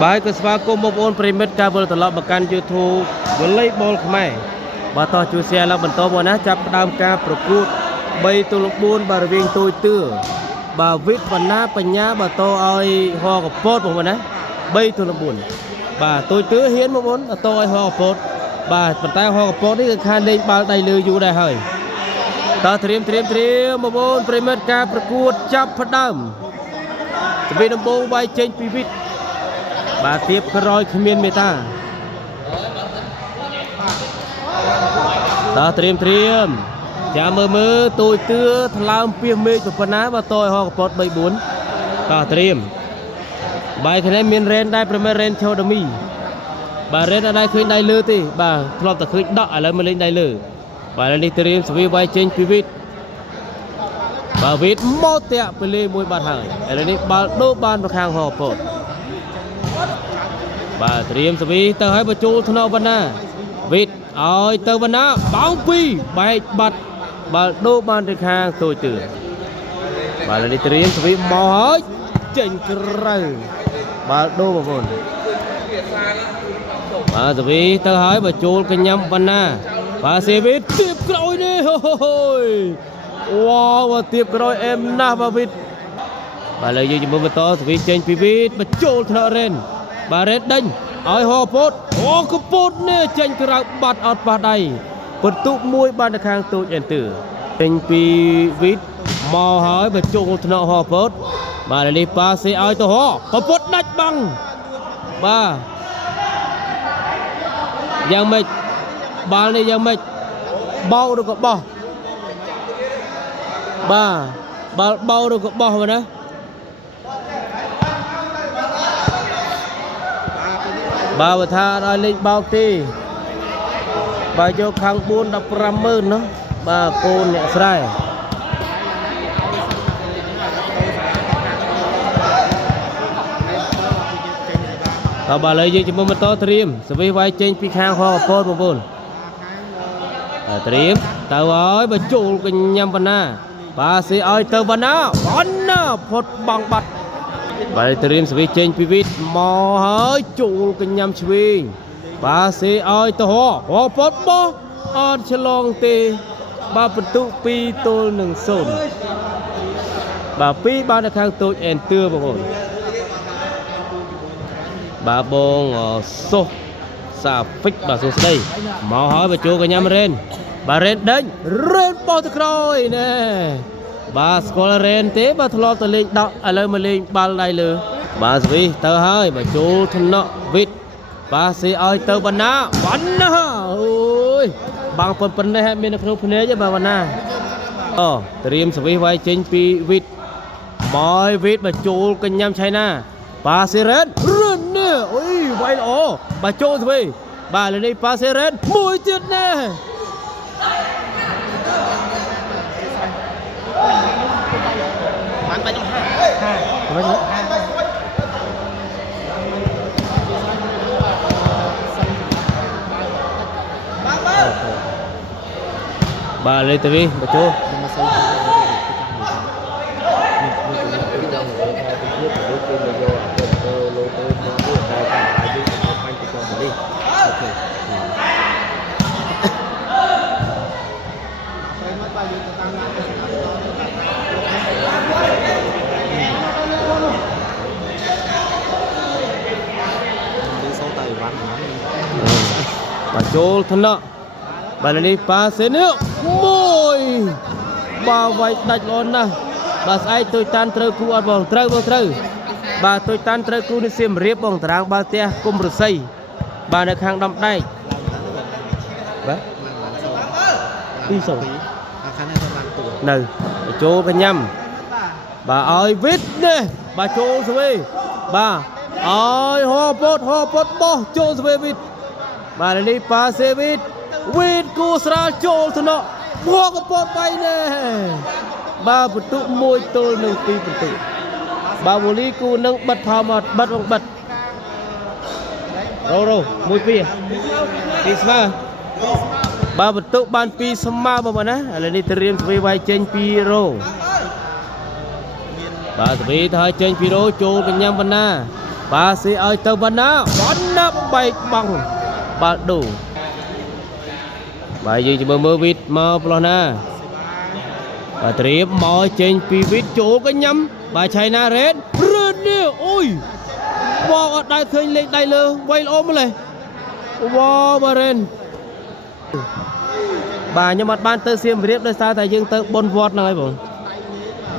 Bài cơ sva cô một ôn premit ca vừa tận lọt bậc can YouTube volleyball khmer bà to chú xe là bẩn to bọn á chắp đam ca procute bay tu lục buôn bà riêng tôi tư bà viết phần na phần nhá bà to ơi ho của pot của bọn á bay tu lục buôn bà tôi tư hiến một ôn là tôi ho của pot bà phần tay ho của pot đi khan lên bà đầy lư du đại hơi ta thiêm một ôn premit ca procute chắp phát đam vì đồng bộ bay trên pivot bà tiếp rồi không miên meta ta thiêm chạm mơ tôi tưa làm piêm mê của phần á và tôi họ pot 74 ta thiêm bài thế này miên ren đây premier ren theo đami bà ren ở đây khơi đây lư thì bà lọt ta khơi đọ lại mới lên đây lư bà lên đi thiêm sẽ bay trên pivot bà viết một tẹo pele môi bàn hàng ở đây bà đô ban và hàng họ pot bà thiêm sẽ tờ hai bà chu thằng nào bên na vịt ơi tờ bên na bóng pi bài bật bà đô ban được hàng tôi tưởng bà lên đi thiêm sẽ mò hết chỉnh cờ bà đô bà vốn bà sẽ tờ hai bà chu cái nhâm bên na bà sẽ viết tiếp rồi đi wow và tiếp rồi em na và vịt bà lấy gì cho bà to sẽ trên pivot bà chu thằng nào lên bà rết đánh ơi ho pot cái pot nè tranh cái rau bạt ọt bạt đầy bật tụ môi ban được hàng tụ nhận tử tranh pi vít mò hỏi bà trộn thọ ho pot bà đi pa xe ơi tôi ho pot đạch băng bà giang mệt bà này giang mệt bao được có bao bà bao được có bao mà đó bà bà tha rồi lên bao tì bà vô khang buôn đập ram mơn nó bà cô nhẹ sai bà lấy gì cho mình to thiêm sẽ với vai trên pi khang hoa phôi một vốn thiêm tao ơi bà chủ cái nhâm văn na bà sẽ ơi tao văn na bắn na phốt bằng bật bà thiêm sẽ với trên pivot mò hơi chủ cái nhâm swing bà sẽ ơi tao ho phốt bó on chlong tê bà bật tụ pi tôi nâng sồn bà pi ba được hàng tôi en tưa vào rồi bà bông xô xà phích bà xuống đây mò hỏi bà chủ cái nhâm ren bà ren đánh ren bao thức rồi nè bà scholar ren thế bà thlo tờ lên đọc ở lên mà lên ba đây lừa bà gì tờ hai bà chủ thân nọ vịt bà sẽ ơi tờ bắn na ôi bằng phần này hay bên không phần chứ bà bắn na thiêm sẽ vai trên pi vịt mọi vịt bà chủ cái nhâm China bà sẽ ren nè ôi vậy đó bà chủ gì bà lên đây bà sẽ ren mùi tuyệt nè bà lên tivi bà chú bà chú thân nọ bà lên đi pa xe nước môi bà vậy đạch luôn nè bà ai tôi tan trơ cu ăn bong trơ bà tôi tan trơ cu đi xem riệp bong tráng ba tia cùng rồi xây bà được hàng đâm đây bà đi sầu nè bà chú cái nhâm bà ơi viết nè bà chú rồi bà ơi ho pot bo chú rồi viết bà lên đi pa xe viết viết cô sra chôn thằng nọ mua cái pot bay nè bà bật tụ môi tôi nâng ti bật tụ bà bồ ly cô nâng bật phao mà bật bằng bật rồi môi pi sma bà bật tụ ban pi sma bà mà lên đi thiêm với vai trên pi rô bà vì thôi trên pi rô chôn cái nhâm văn na ប៉ាសេឲ្យទៅវណ្ណាបែកបង់បាល់ដូបាទយើងមើលវីតមកប្លោះណាបាទត្រៀមមកចេញពីវីតចូលកញ៉ាំបាទឆៃណារ៉េតរឿននេះអូយវ៉ាអត់ដែលឃើញលេខដៃលើវាយល្អម្លេះវ៉ាបារ៉េនបាទខ្ញុំអត់បានទៅសៀមរាបដោយសារតែយើងទៅបុណ្យវត្តហ្នឹងហើយបង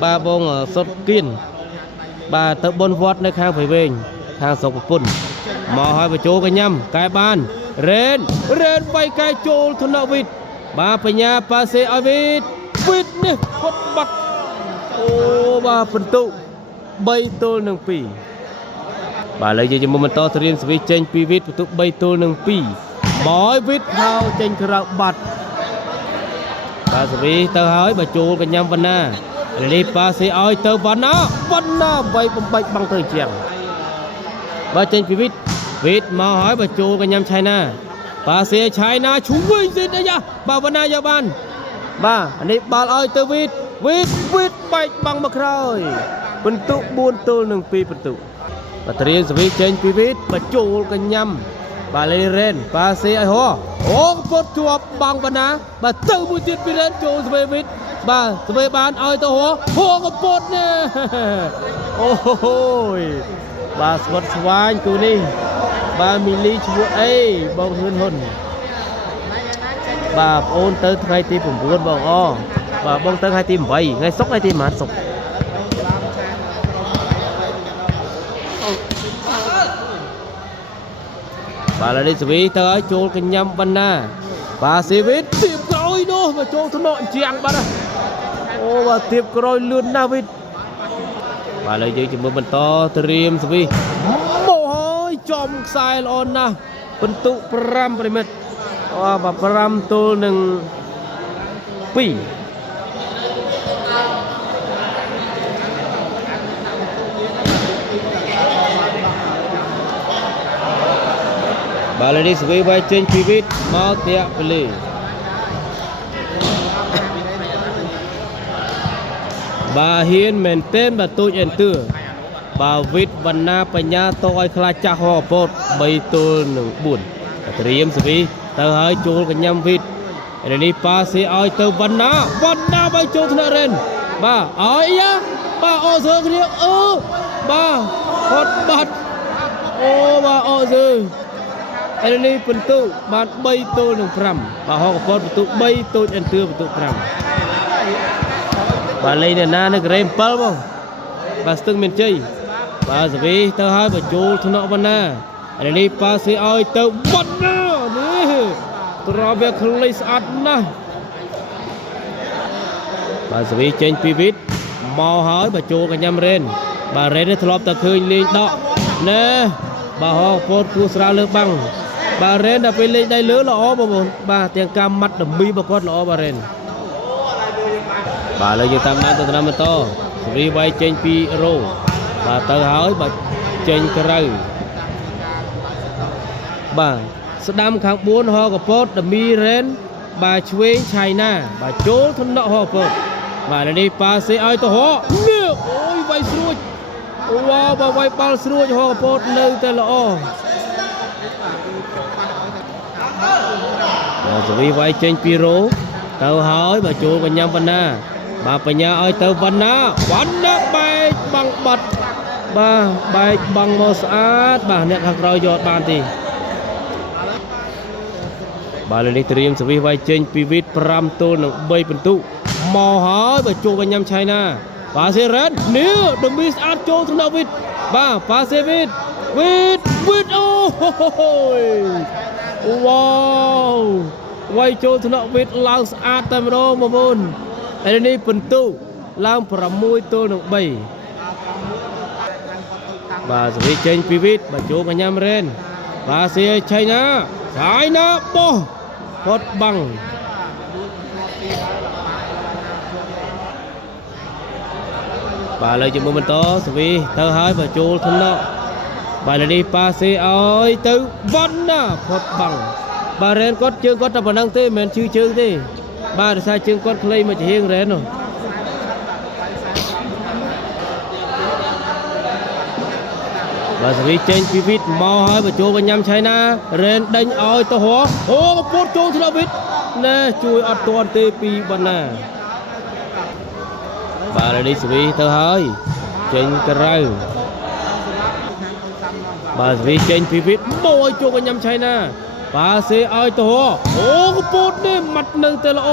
បាទបងសុតគៀនបាទទៅបុណ្យវត្តនៅខាងព្រៃវែងខាងស្រុកប្រពន្ធមកឲ្យបញ្ចូលកញ៉ាំកែបានរ៉េនវាយកែចូលធនវិទ្យបាទបញ្ញាប៉ាសេឲ្យវិទ្យនេះផុតបាត់អូបាទបន្ទុ3-2បាទឥឡូវយើងមកបន្តត្រៀមសវិចេញពីវិទ្យបន្ទុ3-2មកវិទ្យហៅចេញក្រៅបាត់បាទសវិទៅហើយបើចូលកញ្ញាំវណ្ណាលីប៉ាសេឲ្យទៅវណ្ណាវាយបំបែកបាំងទៅជាងបាទចេញពីវិទ្យមកហើយបើចូលកញ្ញាំឆៃណាប៉ាសេឆៃណាឈូវិញសិនអាយ៉ាបាទវណ្ណាយកបានបាទនេះបាល់ឲ្យទៅវិទ្យបែកបាំងមកក្រោយបន្ទុ4-2បន្ទុបាទត្រៀមសវិចេញពីវិទ្យបើចូលកញ្ញាំបាទលេរ៉េនប៉ាសេឲ្យហោពុតជាប់បាំងវណ្ណាបាទទៅមួយទៀតពីរ៉េនចូលសវិវិទ្យបាទសវិបានឲ្យទៅហោកពុតនេះអូយបាទស្វិតស្វាញគូនេះបាទមីលីឈ្មោះអីបងហ៊ុនបាទប្អូនទៅថ្ងៃទី9បងបាទបងទៅថ្ងៃទី8ថ្ងៃសុក្រថ្ងៃទីប៉ុន្មានសុក្របាទឥឡូវនេះសវីទៅឲ្យចូលកញ្ញាំបណ្ណាបាទសេវីតទៀបក្រោយនោះមកចូលថ្នាក់ជាងបាត់អូបាទទៀបក្រោយលឿនណាស់វីតបាទឥឡូវយើងមើលបន្តត្រៀមសវីមកហើយចំខ្សែល្អណាស់បន្ទុ5ប្រិមិត្តបាទ5-2បាទឥឡូវនេះសវីវាយចេញពីវិទ្យមកធាក់ពលីបាទហ៊ានមែនទែនបាទទូចអេនទឿបាទវិទ្យវណ្ណាបញ្ញាតឲ្យខ្លាចចាស់ហោពត3-4ត្រៀមសវីទៅហើយចូលកញ្ញាំវិទ្យឥឡូវនេះប៉ាសេឲ្យទៅវណ្ណាវាយចូលថ្នាក់រ៉េនបាទឲ្យយ៉ាបាទអូសើគ្នាបាទហត់បាត់អូបាទអូសើឥឡូវនេះបន្ទុបាន3-5បាទហោកពតបន្ទុ3អេនទឿបន្ទុ5បាទលេងអ្នកណានៅកូរ៉េ7បងបាទស្ទឹងមានជ័យបាទសវីទៅហើយបញ្ចូលថ្នាក់វណ្ណាឥឡូវនេះប៉ាសេឲ្យទៅវណ្ណានេះត្រោវាខ្លីស្អាតណាស់បាទសវីចេញពីវិទ្យមកហើយបញ្ចូលកញ្ញាំរ៉េនបាទរ៉េននេះធ្លាប់តែឃើញលេងដកណែបាទហោកពតគូស្រាលលើបាំងបាទរ៉េនដល់ពេលលេងដៃលើល្អបងប្អូនបាទទាំងការម៉ាត់ដមីរបស់គាត់ល្អបាទរ៉េនបាទឥឡូវយើងតាមដានទៅតាមបន្តសេរីវាយចេញពីរ៉ូបាទទៅហើយបាទចេញក្រៅបាទស្ដាំខាង4ហកពតដមីរ៉េនបាទឆ្វេងឆៃណាបាទចូលថ្នាក់ហកពតបាទនេះប៉ាសេឲ្យទៅហកនេះអូយវាយស្រួចវ៉ាបាទវាយបាល់ស្រួចហកពតនៅតែល្អបាទសេរីវាយចេញពីរ៉ូទៅហើយបាទចូលកញ្ញាំវណ្ណាបាទបញ្ញាឲ្យទៅវណ្ណាបែកបាំងបាត់បាទបែកបាំងមកស្អាតបាទអ្នកខាងក្រោយយកបានទេបាទលើនេះត្រៀមសវិសវាយចេញពីវិទ្យ5-3បន្ទុមកហើយបាទចូលកញ្ញាំឆៃណាបាទសេរ៉េតនេះដមីស្អាតចូលថ្នាក់វិទ្យបាទប៉ាសេវិទ្យអូវ៉ាវវាយចូលថ្នាក់វិទ្យឡើងស្អាតតែម្ដងបងប្អូនឥឡូវនេះបន្ទុឡើង6-3បាទសវិចេញពីវិទ្យបាទចូលកញ្ញាំរ៉េនបាទសេឆៃណាបោះផុតបាំងបាទឥឡូវជាមួយបន្តសវិទៅហើយបាទចូលថ្នាក់បាទនេះប៉ាសេឲ្យទៅវណ្ណាផុតបាំងបាទរ៉េនគាត់ជើងគាត់តែប៉ុណ្ណឹងទេមិនមែនឈឺជើងទេបាទដោយសារជើងគាត់ខ្លីមកជាហៀងរ៉េននោះប បាទសវីចេញពីវិតមកហើយបញ្ចូលកញ្ញាំឆៃណារ៉េនដេញឲ្យទៅហោអូពុតចូលទៅវិតណែជួយអត់ទាន់ទេពីបណ្ណាបាទនេះសវីទៅហើយចេញក្រៅបាទសវីចេញពីវិតមកឲ្យចូលកញ្ញាំឆៃណាបាទសេឲ្យទៅហោអូពុតនេះម៉ាត់នៅតែល្អ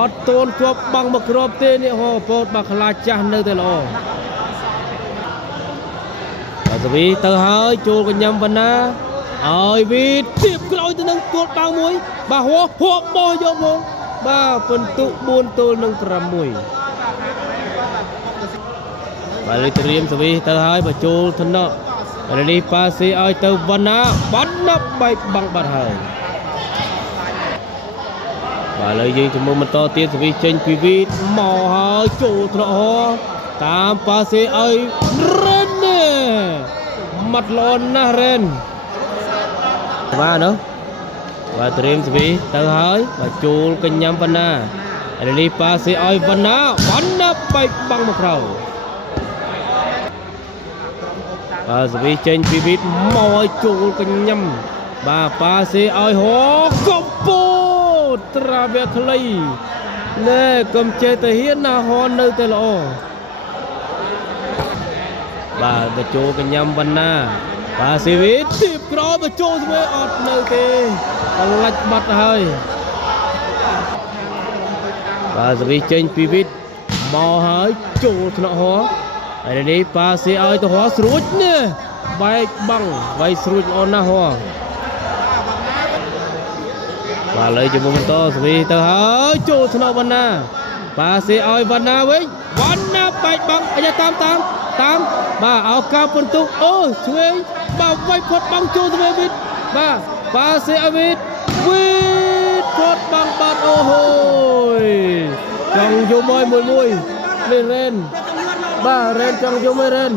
អត់ទាន់ជាប់បាំងមកគ្របទេនេះហោពុតបាទខ្លាចចាស់នៅតែល្អបាទសវីទៅហើយចូលកញ្ញាំបណ្ណាឲ្យវិតទៀបក្រោយទៅនឹងទួលបាំងមួយបាទហួបបោះយកមកបាទពិន្ទុ4ទល់នឹង6បាទលេខត្រៀមសវីទៅហើយបញ្ចូលធនៈរនេះប៉ាស៊ីឲ្យទៅវណ្ណាបែកបាំងបាត់ហើយបាទលើយើងជំនុំបន្តទៀតសវីចេញពីវិតមកហើយចូលត្រកហោតាមប៉ាស៊ីឲ្យរ៉េនម៉ាត់លនណាស់រ៉េនបាទនោះបាទត្រៀមសវីទៅហើយបាទចូលកញ្ញាំវណ្ណារនេះប៉ាស៊ីឲ្យវណ្ណាបែកបាំងមកក្រោយបាទសវីចេញពីវិតមកឲ្យចូលកញ្ញាំបាទប៉ាស៊ីឲ្យហោកំពោត្រាវែខ្លីណែកុំចេះទៅហ៊ានណាហោនៅតែល្អបាទបញ្ចូលកញ្ញាំវណ្ណាបាទស៊ីវិតទីបក្របញ្ចូលស្វេអត់នៅទេផ្លាច់បាត់ហើយបាទសវីចេញពីវិតមកហើយចូលថ្នាក់ហោហើយនេះប៉ាស៊ីឲ្យទៅហោស្រួចនេះបែកបាំងវាយស្រួចល្អណាស់ហោបាទលើជាមួយបន្តសវីទៅហើយចូលថ្នាក់វណ្ណាប៉ាស៊ីឲ្យវណ្ណាវិញវណ្ណាបែកបាំងអាយ៉ាតាមបាទអោកាពិន្ទុអូឆ្វេងបាទវាយផុតបាំងចូលទៅវិតបាទប៉ាស៊ីឲ្យវិតផុតបាំងបាត់អូហូយចង់យំឲ្យមួយនេះរ៉េនបាទរ៉េនចង់យំឲ្យរ៉េន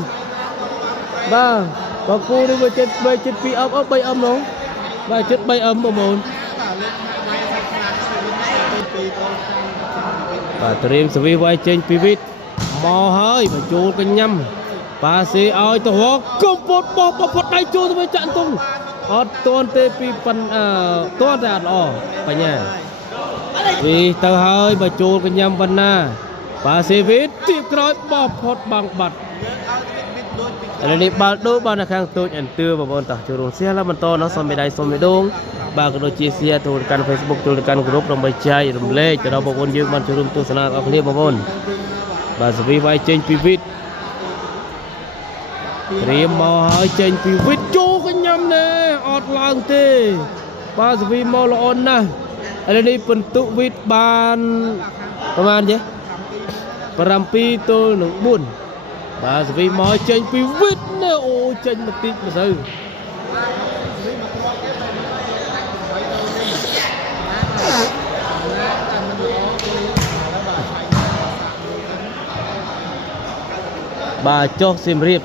បាទបើគូនេះវាចិត្ត2អឹម3អឹមនោះបាទចិត្ត3អឹមបងប្អូនបាទត្រៀមសវីវាយចេញពីវិតមកហើយបញ្ចូលកញ្ញាំប៉ាស៊ីឲ្យទៅហកកំពុតបោះផុតដៃចូលទៅចាក់តុងអត់ទាន់ទេពីប៉ុនទាន់តែអត់ល្អបញ្ញាវីទៅហើយបញ្ចូលកញ្ញាំវណ្ណាប៉ាស៊ីវិតទៀបក្រោយបោះផុតបាំងបាត់ឥឡូវនេះបាល់ដូបាននៅខាងតូចអន្ទឿបងប្អូនតោះចូលរួមសៀហើយបន្តនោះសូមមេដៃសូមមេដងបាទក៏ដូចជាសៀទៅកាន់ Facebook ចូលទៅកាន់ក្រុមដើម្បីចែករំលែកទៅដល់បងប្អូនយើងបានចូលរួមទស្សនាអរគ្នាបងប្អូនបាទសវីវាយចេញពីវិតត្រៀមមកហើយចេញពីវិតចូលកញ្ញាំណែអត់ឡើងទេបាទសវីមកល្អណាស់ឥឡូវនេះពិន្ទុវិតបានប្រហែលទេ7ទល់នឹង4បាទសវីមកចេញពីវិតណែអូចេញមកតិចមកទៅបាទចុះសៀមរាប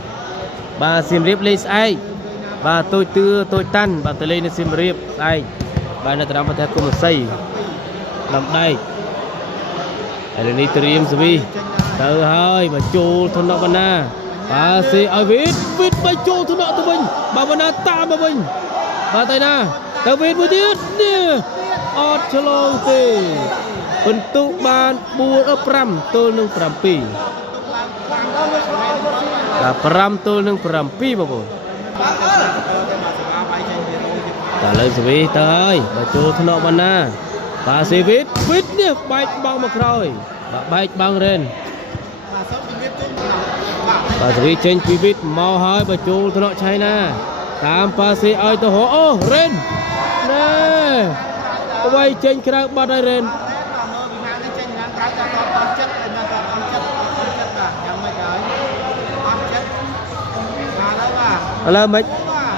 បាទសៀមរាបលេងស្អែកបាទតូចតាន់បាទទៅលេងនៅសៀមរាបស្អែកបាទនៅតាមប្រទេសកុំសីដំដែកឥឡូវនេះត្រៀមសវីទៅហើយបាទចូលធនៈវណ្ណាបាទស៊ីឲ្យវិតបាយចូលធនៈទៅវិញបាទវណ្ណាតាមមកវិញបាទទៅណាទៅវិតមួយទៀតនេះអត់ឆ្លងទេពិន្ទុបាន5ទល់នឹង7បាទ5ទល់នឹង7បងប្អូនតែលើសវីទៅហើយបើចូលថ្នាក់បណ្ណាបាទសេវិតនេះបែកបាំងមកក្រោយបាទបែកបាំងរ៉េនបាទសវីចេញពីវិតមកហើយបើចូលថ្នាក់ឆៃណាតាមប៉ាស៊ីឲ្យទៅហោអូរ៉េនណែវាយចេញក្រៅបាត់ហើយរ៉េនឥឡូវមិន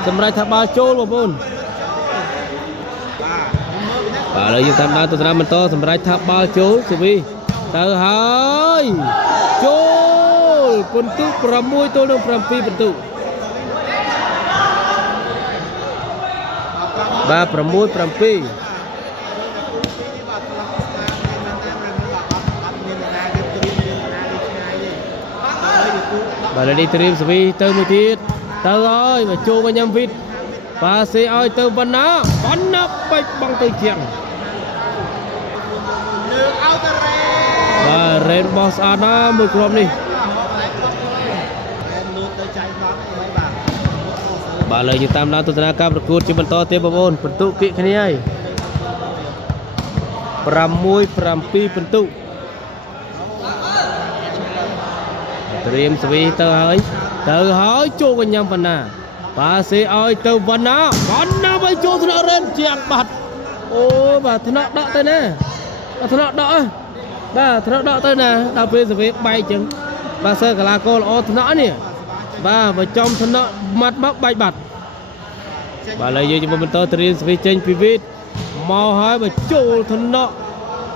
សម្រាប់ថាបាល់ចូលបងប្អូនបាទឥឡូវយើងតាមដានទស្សនាបន្តសម្រាប់ថាបាល់ចូលសុវីទៅហើយចូលពិន្ទុ6ទល់នឹង7ពិន្ទុបាទ6 7បាទនេះត្រៀមសុវីទៅមួយទៀត ទៅហើយមកជួកញ្ញាំវីតប៉ាសេឲ្យទៅបណ្ណាបាច់បងទៅជាងបាទរ៉េនបោះស្អាតណាស់មួយគ្រាប់នេះបាទលើយើងតាមដានទស្សនាការប្រកួតជាបន្តទៀតបងប្អូនពិន្ទុគិគ្នាហើយ6-7ពិន្ទុត្រៀមស្វីទៅហើយជួកញ្ញាំបណ្ណាប៉ាសេឲ្យទៅបណ្ណាឲ្យចូលថ្នាក់រ៉េនជាក់បាត់អូបាទថ្នាក់ដកទៅណាថ្នាក់ដកបាទថ្នាក់ដកទៅណាដល់ពេលសវេបែកចឹងបាទសើកលាកោល្អថ្នាក់នេះបាទមកចំថ្នាក់ម៉ាត់មកបែកបាត់បាទឥឡូវយើងបន្តត្រៀមស្វីចេញពីវីតមកហើយមកចូលថ្នាក់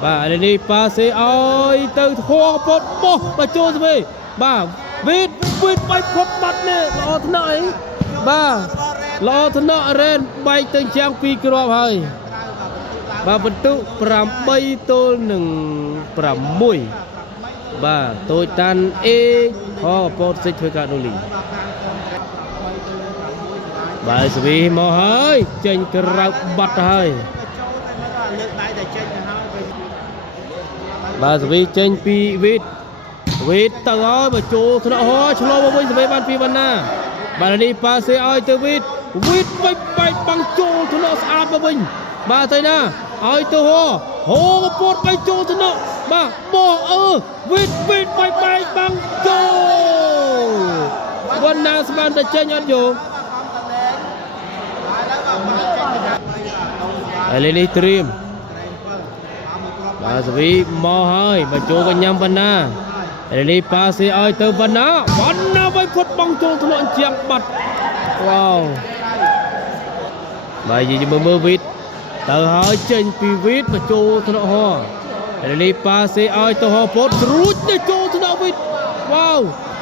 បាទឥឡូវនេះប៉ាសេឲ្យទៅធေါ်ពតបោះមកចូលស្វីបាទវីតបែកផុតបាត់នេះល្អថ្នាក់អីបាទល្អថ្នាក់រ៉េនបែកទៅជាង2គ្រាប់ហើយបាទពិន្ទុ8ទល់នឹង6បាទតូចតាន់អេហោពតសិចធ្វើការដូលីបាទស្វីមកហើយចេញក្រៅបាត់ហើយបាទស្វីចេញពីវីតទៅហើយមកចូលថ្នាក់ហោឆ្លងមកវិញស្វីបានពីបណ្ណាបាទនេះប៉ាសេឲ្យទៅវីតបែកបាំងចូលថ្នាក់ស្អាតមកវិញបាទទៅណាឲ្យទៅហោមកពតបែកចូលថ្នាក់បាទបោះវីតបែកបាំងចូលបណ្ណាស្មានតែចេញអត់យកឥឡូវនេះត្រៀមបាទស្វីមកហើយមកចូលកញ្ញាំបណ្ណាឥឡូវនេះប៉ាសេឲ្យទៅបណ្ណាបែកផុតបងចូលថ្នាក់ជាងបាត់វ៉ាវបាទយើងមើលវីតទៅហើយចេញពីវីតមកចូលថ្នាក់ហោឥឡូវនេះប៉ាសេឲ្យទៅហោពតស្រួចទៅចូលថ្នាក់វីតវ៉ាវ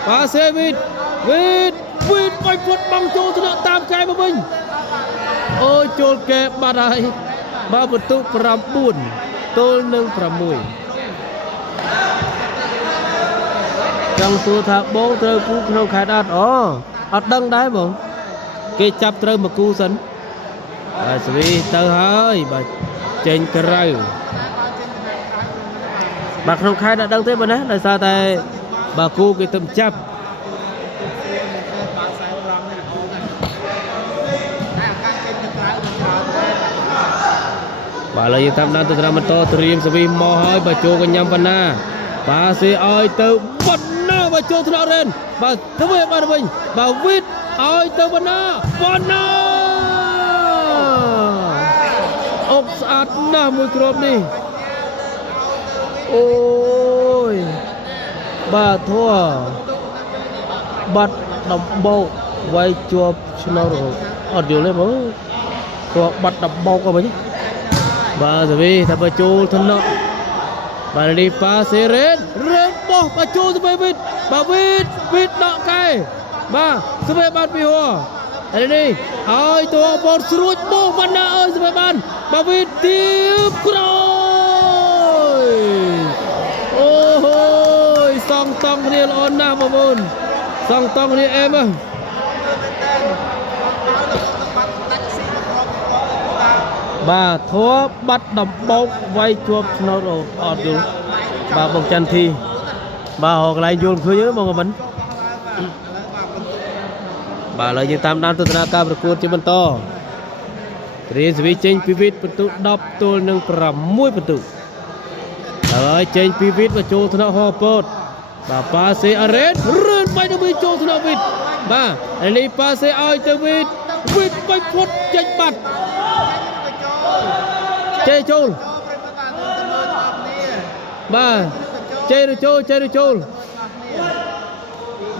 ប៉ាសេវីតបែកផុតបងចូលថ្នាក់តាមកែមកវិញអូចូលកែបាត់ហើយបាទពិន្ទុ9ទល់នឹង6ចង់សួរថាបងត្រូវគូក្នុងខេត្តអត់ដឹងដែរបងគេចាប់ត្រូវមកគូសិនបាទស្វីទៅហើយបាទចេញក្រៅបាទក្នុងខេត្តអត់ដឹងទេបងណាដោយសារតែបាទគូគេទៅចាប់បាទឥឡូវយើងតាមដានទស្សនាបន្តត្រៀមស្វីមកហើយបាទចូលកញ្ញាំបណ្ណាប៉ាសេឲ្យទៅបណ្ណាបាទចូលថ្នាក់រ៉េនបាទទៅវិញបាទវិញបាទវីតឲ្យទៅបណ្ណាអុកស្អាតណាស់មួយគ្រាប់នេះអូយបាទធัวបាត់ដំបោកវាយជាប់ឆ្នោតអត់យល់ទេបងធัวបាត់ដំបោកអីវិញបាទស្វីថាបើចូលថ្នាក់បាទនេះប៉ាសេរ៉េនបោះបើចូលទៅវីតបាទវីតដកកែបាទស្វីបានពីហោឥឡូវនេះឲ្យតួបតស្រួចបោះបណ្ណាស្វីបានបាទវីតទៀបក្រោយអូហូយសងតង់គ្នាល្អណាស់បងប្អូនសងតង់គ្នាអែមបាទធัวបាត់ដំបោកវាយជាប់ឆ្នោតអត់យល់បាទបងច័ន្ទធីបាទកន្លែងយល់ឃើញទេបងមិនបាទឥឡូវយើងតាមដានទស្សនាការប្រកួតជាបន្តត្រៀមស្វីចេញពីវីតពិន្ទុ10ទល់នឹង6ពិន្ទុហើយចេញពីវីតមកចូលថ្នាក់ហោពតបាទប៉ាសេអរ៉េនបែកទៅវីតចូលថ្នាក់វីតបាទឥឡូវប៉ាសេឲ្យទៅវីតបែកផុតចេញបាត់ចេញចូលបាទចេញចូល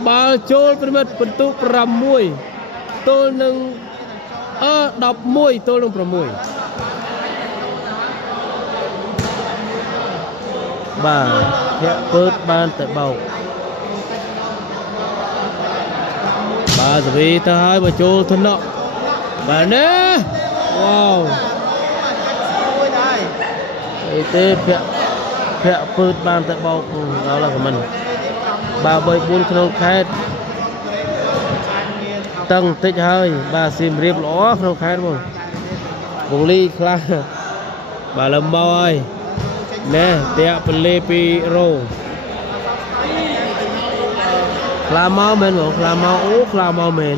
បាល់ចូលប្រិមិត្តពិន្ទុ6ទល់នឹង11ទល់នឹង6បាទធាក់ពើតបានតែបោកបាទសវីទៅហើយមកចូលថ្នាក់បាទនេះវ៉ាវអីទេភាក់ពើតបានតែបោកដល់ហើយខមមិនបាទ3-4ក្នុងខេត្ត តឹងតិចហើយបាទសៀមរាបល្អក្នុងខេត្តបងវងលីខ្លះបាទលំបហើយណែតាក់ពលេ2រោខ្លាមកមែនបងខ្លាមកអូខ្លាមកមែន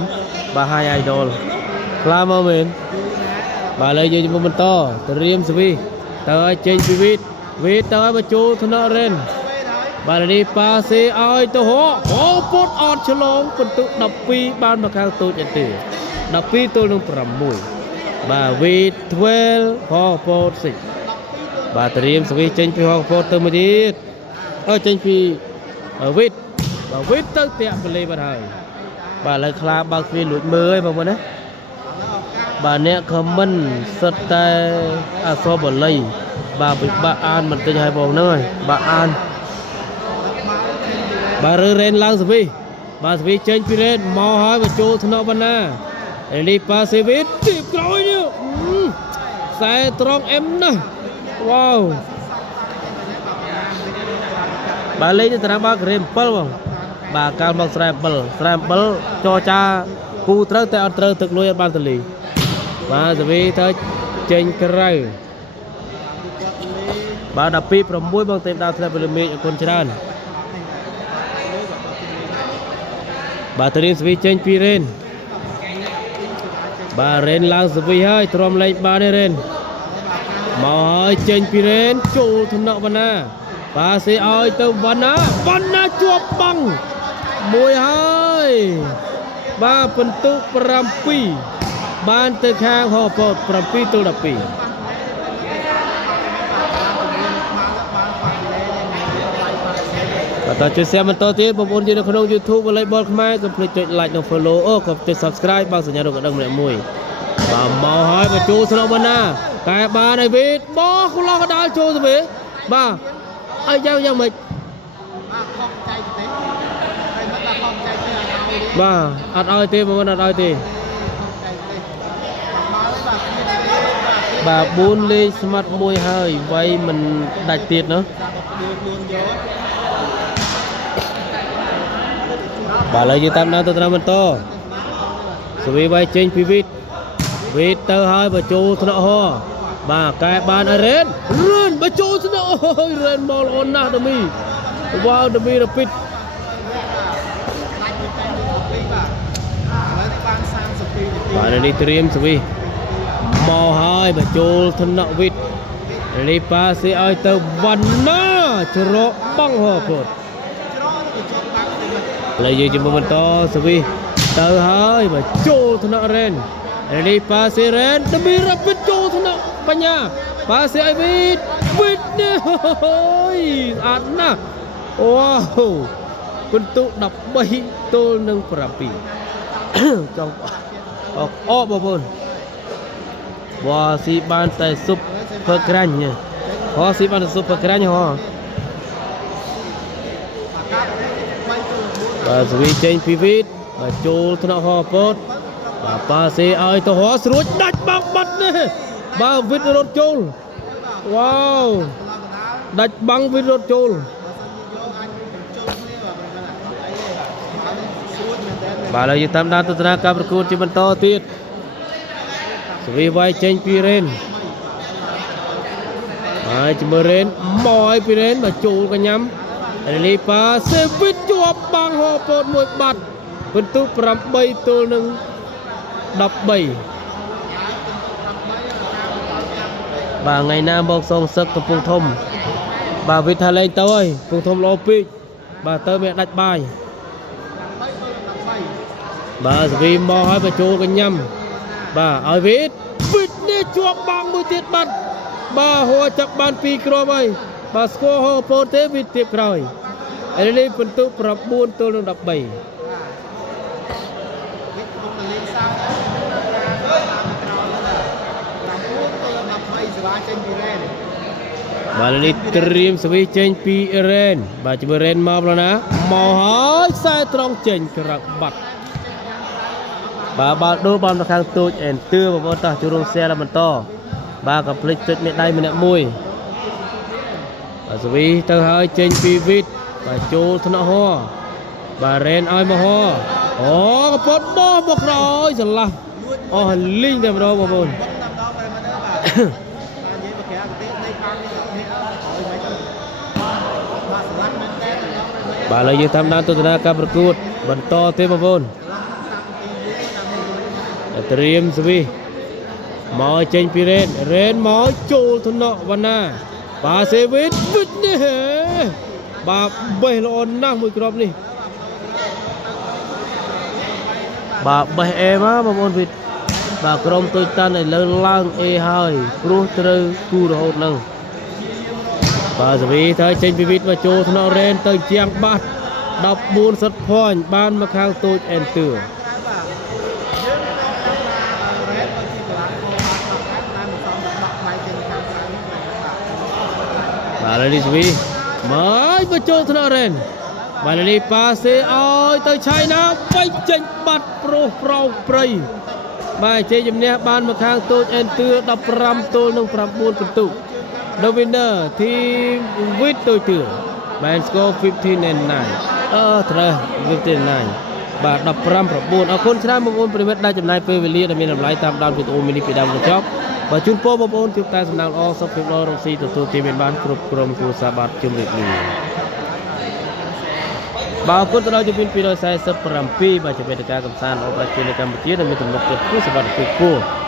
បាទហើយ idol ខ្លាមកមែនបាទលើយើងបន្តត្រៀមសវីតើឲ្យចេញពីវីតើឲ្យបញ្ចូលថ្នាក់រ៉េនបាទនេះប៉ាសេឲ្យទៅហោពុតអត់ឆ្លងបន្ទុក12បានមកខាងតូចទេ12ទល់នឹង6បាទវី12ហោពោត6បាទត្រៀមសវីចេញពីហោពោតទៅមួយទៀតចេញពីវីតបាទវីតទៅតាក់បលេបាត់ហើយបាទឥឡូវខ្លាបើកទ្វារលួចមើលហើយបងប្អូនណាបាទអ្នកខមមិនសិតតែអសរបល័យបាទពិបាកអានបន្តិចឲ្យបងហ្នឹងហើយបាទអានបាទរើរ៉េនឡើងសវីបាទសវីចេញពីរ៉េនមកហើយបញ្ចូលថ្នាក់បណ្ណាអេលីប៉ាសេវីតទីក្រោយនេះខ្សែត្រង់អេមណាវ៉ាវបាទលេងទៅតាមបាល់ក្រេ7បងបាទកាលមកស្រែ7ចរចាគូត្រូវតែអត់ត្រូវទឹកលុយអត់បានទលីបាទសវីទៅចេញក្រៅបាទ12 6បងទេមដាវធ្លាប់ពលមេឃអរគុណច្រើនបាទត្រៀមសវីចេញពីរ៉េនបាទរ៉េនឡើងសវីហើយទ្រាំលេងបាទនេះរ៉េនមកហើយចេញពីរ៉េនចូលថ្នាក់វណ្ណាបាទសេឲ្យទៅវណ្ណាជាប់បង់មួយហើយបាទបន្ទុក7បានទៅខាងហោពោត7ទល់12តើជួយ share បន្តទៀតបងប្អូនយើងនៅក្នុង YouTube Volleyball ខ្មែរកុំភ្លេចចុច like និង follow ក៏ចុច subscribe បើសញ្ញារូបកណ្ដឹងម្នាក់មួយបាទមកហើយបញ្ចូលស្នុកបណ្ណាតែបានឲ្យវីតបោះគូឡោះកដាលចូលទៅវិញបាទឲ្យយ៉ាងម៉េចបាទអត់ឲ្យទេបងប្អូនអត់ឲ្យទេបាទ4លេខស្មាត់មួយហើយវាយមិនដាច់ទៀតណាបាទឥឡូវយើងតាមដានទៅតាមបន្តសវីវាយចេញពីវីតទៅហើយបញ្ចូលថ្នាក់ហោបាទកែបានឲ្យរ៉េនបញ្ចូលថ្នាក់អូយរ៉េនមកល្អណាស់ដមីវ៉ាវដមីរ៉ាពីតបាទនេះត្រៀមសវីមកហើយបញ្ចូលថ្នាក់វីតនេះប៉ាសេឲ្យទៅវណ្ណាច្រកបង់ហោពុតឥឡូវយើងជំនុំបន្តសវីទៅហើយបញ្ចូលថ្នាក់រ៉េននេះប៉ាសេរ៉េនដមីរ៉ាពីតចូលថ្នាក់បញ្ញាប៉ាសេឲ្យវីតនេះអូយស្អាតណាស់វ៉ាវបន្ទុក13ទល់នឹង7ចង់អបបងប្អូនវ៉ាស៊ីបានតែស៊ុបភើក្រាញ់ហោស៊ីបានតែស៊ុបភើក្រាញ់ហោបាទសវីចេញពីវីតបាទចូលថ្នាក់ហោពោតបាទប៉ាសេឲ្យទៅហោស្រួចដាច់បាក់បាត់នេះបាទវីតរត់ចូលវ៉ាវដាច់បាំងវីតរត់ចូលបាទឥឡូវយើងតាមដានទស្សនាការប្រកួតជាបន្តទៀតសវីវាយចេញពីរ៉េនហើយជាមួយរ៉េនមកឲ្យពីរ៉េនមកចូលកញ្ញាំលីប៉ាសេវីតជាប់បាំងហោពោតមួយបាត់បន្ទុក8ទល់នឹង13បាទថ្ងៃណាមកសងសឹកកំពង់ធំបាទវិថាលេងទៅហើយកំពង់ធំល្អពេកបាទទៅមានដាច់បាយបាទសវីមកឲ្យបញ្ចូលកញ្ញាំបាទឲ្យវីតនេះជាប់បាំងមួយទៀតបាត់បាទហោចាប់បាន2គ្រាប់ហើយបាទស្គរហោពោតទេវីតទៀតក្រោយឥឡូវនេះបន្ទុក9ទល់នឹង13បាទនេះត្រៀមសវីចេញពីរ៉េនបាទជាមួយរ៉េនមកแล้วណាមកហើយខ្សែត្រង់ចេញក្រឹកបាត់បាទបាល់ដូរបានទៅខាងទូចអេនទឿបងប្អូនតោះចូលរួម share បន្តបាទកុំភ្លេចចុចមេដៃម្នាក់មួយបាទសវីទៅហើយចេញពីវីតបាទចូលថ្នាក់ហោបាទរ៉េនឲ្យមកហោ អូកពតបោះមកក្រោយឆ្លាស់អូលីងតែម្ដងបងប្អូនបាទឥឡូវយើងតាមដានទស្សនាការប្រកួតបន្តទេបងប្អូនត្រៀមស្វីមកចេញពីរ៉េនមកចូលថ្នាក់វណ្ណាបាទសេវិតវិតនេះហេបាទបេះល្អណាស់មួយគ្រាប់នេះបាទបេះអេមកបងប្អូនវិតបាទក្រុមទុយតាន់ឲ្យលើឡើងអេហើយព្រោះត្រូវគូរហូតនឹងបាទសេវីទៅចេញពីវិតមកចូលថ្នាក់រ៉េនទៅជាងបាត់14សិត point បានមកខាងទូចអេនទឿបាទលីសវីមកចូលថ្នាក់រ៉េនបាទលីប៉ាសេឲ្យទៅឆៃណាបែកចេញបាត់ប្រុសប្រោកព្រៃបាទជ័យជំនះបានមកខាងទូចអេនទឿ15ទល់នឹង9ពិន្ទុ The winner team with ទូចទឿបាន score 15 and 9ត្រូវ15 បាទ15 9អរគុណច្រើនបងប្អូនប្រិមិត្តដែលចំណាយពេលវេលាដែលមានតម្លៃតាមដានវីដេអូមីនីពីដើមដល់ចប់បាទជូនពរបងប្អូនជួបតែសំណាងល្អសុខភាពល្អរកស៊ីទទួលទានមានបានគ្រប់ក្រុមគ្រួសារបាទជម្រាបលាបាទអរគុណទៅដល់ជំនាន់247បាទជាវេទិកាកំសាន្តអបអរជាតិនៅកម្ពុជាដែលមានទំនុកចិត្តគួរសមត្ថភាពខ្ពស់